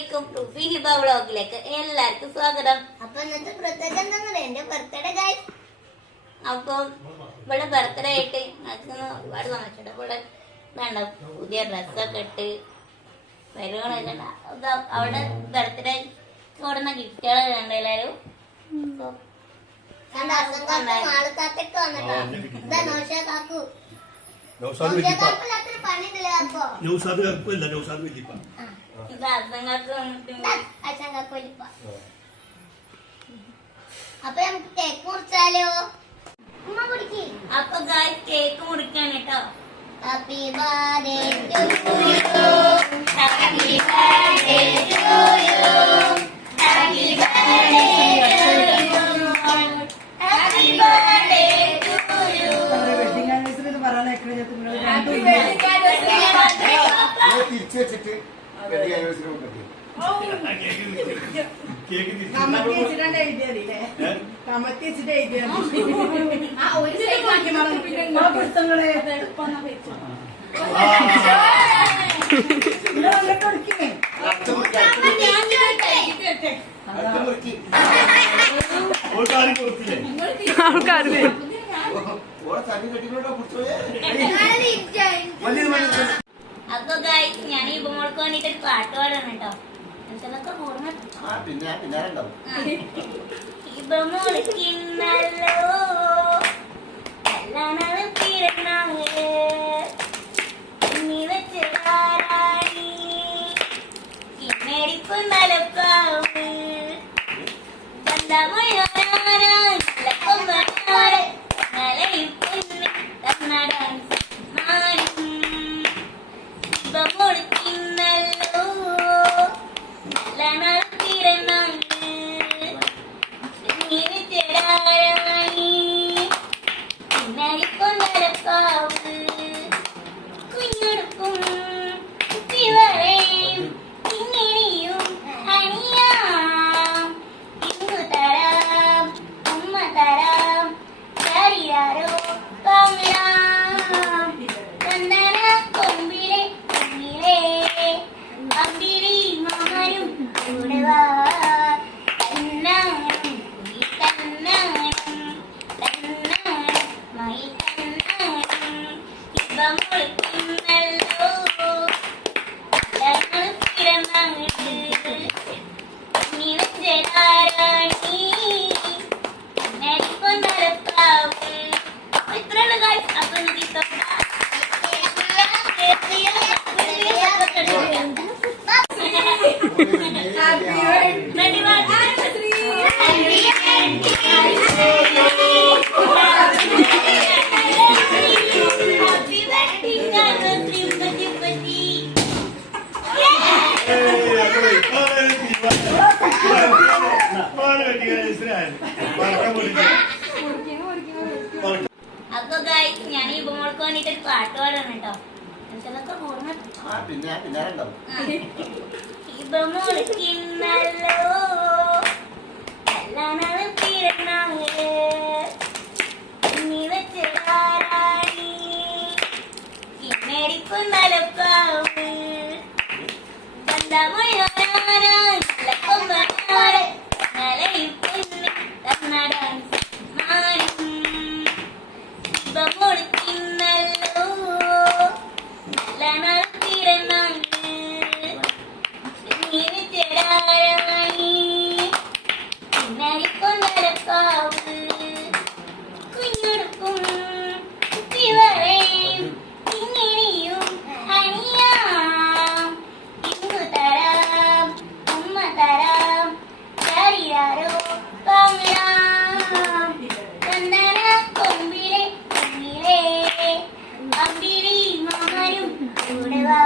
അസ്സലാമലൈക്കും റുഫി ഹിബ വ്ളോഗിലേക്ക് എല്ലാവർക്കും സ്വാഗതം. അപ്പൊ ഇന്നത്തെ പ്രത്യേകം എന്റെ ബർത്ത്ഡേ ഗൈസ്. അപ്പൊ ഇവിടെ ബർത്ത്ഡേ ആയിട്ട് നടക്കുന്ന ഒരുപാട് താമസിച്ചിട്ടുണ്ട്. ഇവിടെ വേണ്ട പുതിയ ഡ്രസ്സൊക്കെ ഇട്ട് വരുവാണ്. അവിടെ ബർത്ത്ഡേ കൊടുന്ന ഗിഫ്റ്റുകൾ കണ്ട എല്ലാരും. അപ്പൊ നമുക്ക് കേക്ക് മുറിച്ചാലോ? അപ്പൊ ഗായ്സ് കേക്ക് മുറിക്കാൻ കേട്ടോ. Happy birthday to happy birthday to you, happy birthday happy birthday to you. Wedding anniversary പറയാനൊക്കെ തിരിച്ചു വെച്ചിട്ട് വെഡിങ് ആനിവേഴ്സറി കമത്തി വെച്ചിട്ടാണ് എഴുതിയറിയില്ലേ? കമത്തി വെച്ചിട്ട് എഴുതിയാണ് പുസ്തകങ്ങളെ അപ്പൊ ഗായ്സ് ഞാൻ ഈ മോൾക്ക് വേണ്ടിട്ട് ഒരു പാട്ട് പാടാണ് കേട്ടോ. എനിക്കതൊക്കെ ഓർമ്മ. ഇപ്പൊ മോൾക്കിന്നല്ലോ കല്യാണം പിറന്നാള് ഇനി വെച്ചാരാണി കിന്നടിപ്പ് നലപ്പാവ് കുഞ്ഞെടുക്കും കുട്ടിവളയും ഇങ്ങനെയും അണിയാം ഇങ്ങു തരാം ഉമ്മ തരാം ചാരിയാരോ പാങ്ങാം ചന്ദന കൊമ്പിലെ കൊമ്പിലെ അമ്പിളി മാമരും കൂടെ വാ കണ്ണാണം കുടി കണ്ണാണം കണ്ണാണം മൈ കണ്ണാണം ഇപ്പം മുളിക്കുന്നല്ലോ ഞങ്ങൾ പിറന്നാള് നീ വെച്ചാരാണി നടിപ്പം നടപ്പാവ്. ഇത്രയുള്ള കാര്യം. അപ്പൊ എനിക്ക് അപ്പൊ ഗായ്സ് ഞാൻ ഈ മോൾക്ക് വേണ്ടിട്ട് ഒരു പാട്ട് പാടാണ് കേട്ടോ. എനിക്കതൊക്കെ ഓർമ്മ. ഇപ്പൊ മോൾക്കിന്നല്ലോ കല്യാണം പിറന്നാള് ഇനി വെച്ചാരാണി കിന്നടിപ്പ് നലപ്പാവ് ിന്നല്ലോ നല്ല പിറന്നാള് നീ വെച്ചാരാണി കിന്നടിപ്പ് നലപ്പാവ് കുഞ്ഞെടുക്കും കുട്ടിവളയും ഇങ്ങനെയും അണിയാം ഇങ്ങു തരാം ഉമ്മ തരാം ചാരിയാരോ പാങ്ങാം ചന്ദന കൊമ്പിലെ കൊമ്പിലെ അമ്പിളി മാമരും കൂടെ വാ